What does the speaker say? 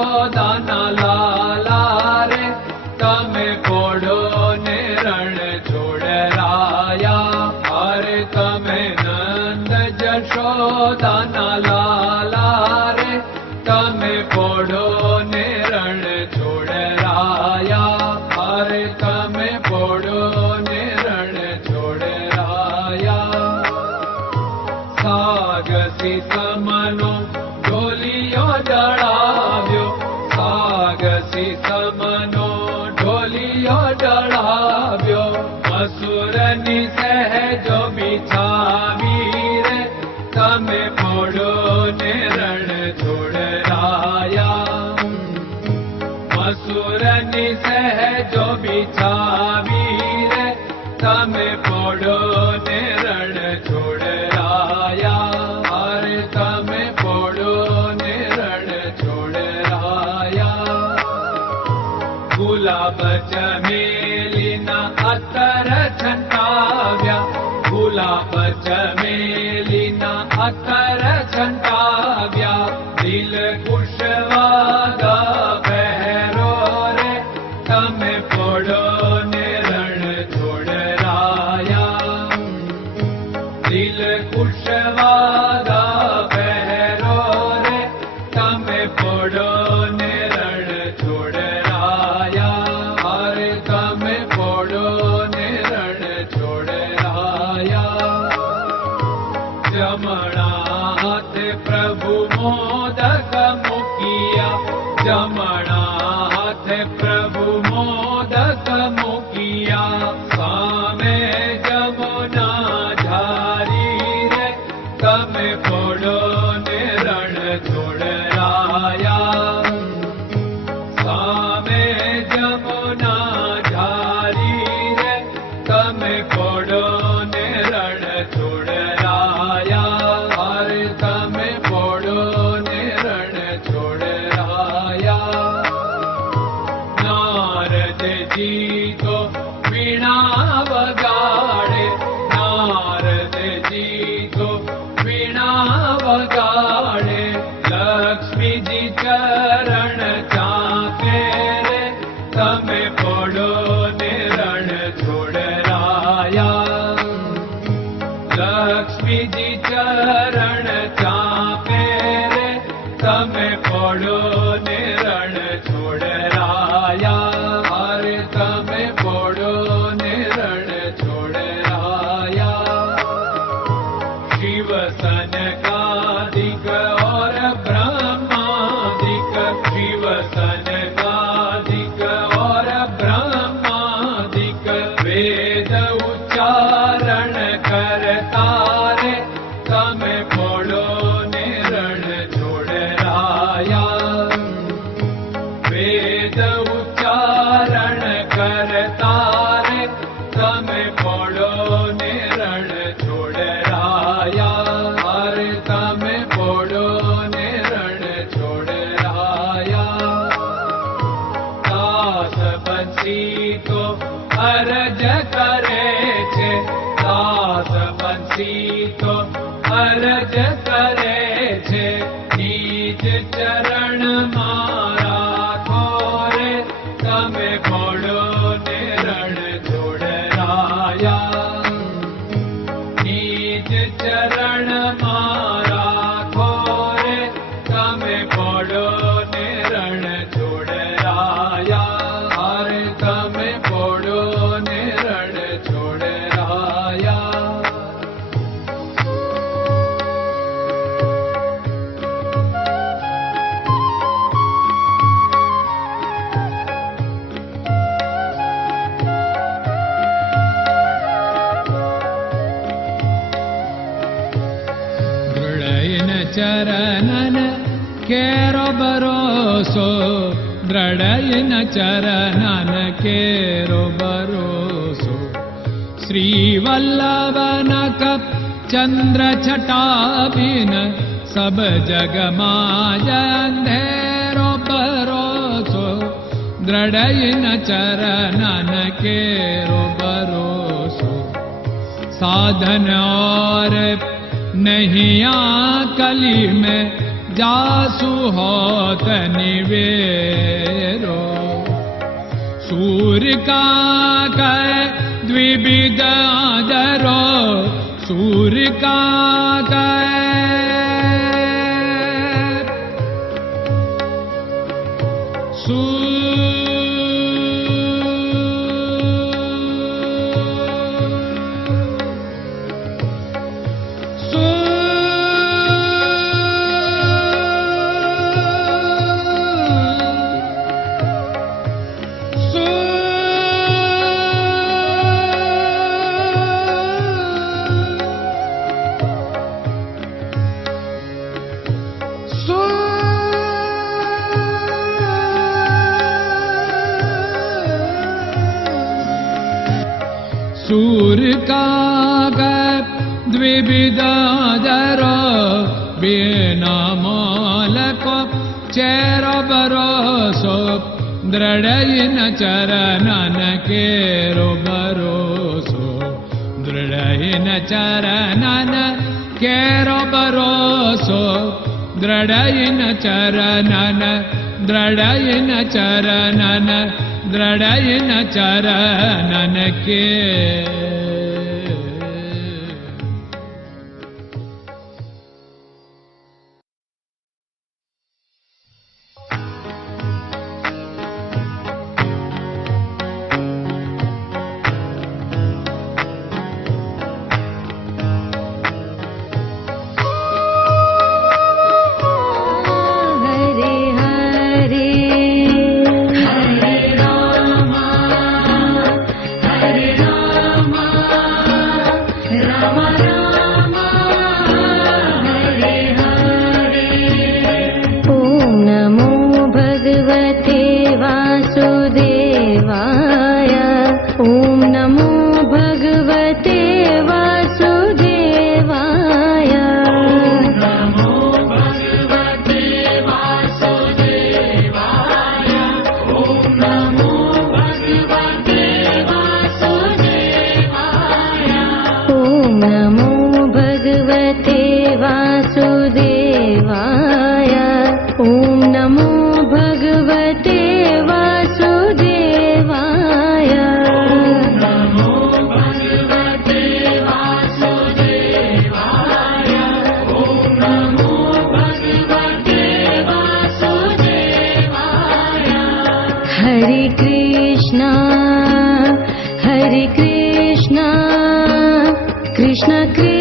જશોદાના લાલા રે તમે પોડો ને રણ છોડરાયા. અરે તમે નંદ જશોદાના લાલા રે તમે પોડો ને રણ છોડરાયા. અરે તમે પોડો ને રણ છોડરાયા. સાગસી સમનો ઢોલિયો ડળાવ્યો, સાગસી સમનો ઢોલિયો ડળાવ્યો. મસૂરની સહેજો બિછાવી રે તમે પોડો ને રણ છોડરાયા. મસૂરની સહેજો બિછાવી રે તમે પોડો ને રણ છોડરાયા. અરે તમે પોડો ને રણ છોડરાયા. ગુલાબ ચમેલીના અત્તર છંટાવ્યા, ગુલાબ ચમેલીના અત્તર છંટાવ્યા. દિલ કુશવાદા પહેરો રે તમે પોડો ને રણ છોડરાયા. દિલ કુશવાદા પહેરો રે તમે પોડો ને રણ છોડરાયા. અરે તમે પોડો ને રણ છોડરાયા. જમણા હાથે પ્રભુ મોદક મૂકિયા, જમણા હાથે પ્રભુ મોદક મૂકિયા. સામે જમુના ઝારી રે તમે પોડો ને રણ છોડરાયા. સામે જમુના ઝારી રે તમે પોડો ને રણ છોડરાયા. અરે તમે પોડો ને રણ છોડરાયા. નારદજી તો વીણા વગાડે, નારદજી તો વીણા વગાડે. લક્ષ્મીજી ચરણ ચાકે રે તમે પોડો ને રણ છોડરાયા. લક્ષ્મીજી ચરણ ચાપે રે તમે પોડો ને રણ છોડરાયા. અરે તમે પોડો ને રણ છોડરાયા. શિવ સનકાદિક और ब्रह्मादिक, शिव सनकादिक और ब्रह्मादिक. वेद उच्चारण करता रे તમે પોડો ને રણ છોડરાયા. વેદ ઉચ્ચારણ કરતા રે તમે પોડો ને રણ છોડરાયા. અરે તમે પોડો ને રણ છોડરાયા. દાસ બંસી તો અરજ કરે છે, દાસ બંસી તો અરજ કરે છે. નીચ ચરણ મારા ખોરે તમે પોડો ને રણ છોડરાયા. નીચ ચરણ મારા ખોરે તમે પોડો ને રણ છોડરાયા. અરે તમે પોડો ને રણ છોડરાયા. ચરણન કેરો ભરોસો, દ્રઢયન ચરણન કેરો ભરોસો. શ્રી વલ્લભન કપ ચંદ્ર છટાબિન સબ જગમાં અંધેરો ભરોસો. દ્રઢયન ચરણન કેરો ભરોસો. साधन और नहीं कली में जासु होत निवेरो। सूर्य का कै द्विविध आदरो, सूर्य का सूर्य का द्विविधादरो, बिना मोल को चेर भरोसो, दृढ़ चरणन केरो भरोसो, दृढ़ चरणन केरो भरोसो, दृढ़ चरणन, दृढ़ चरणन, दृढ़ चरणन के। Hare Krishna, Krishna Krishna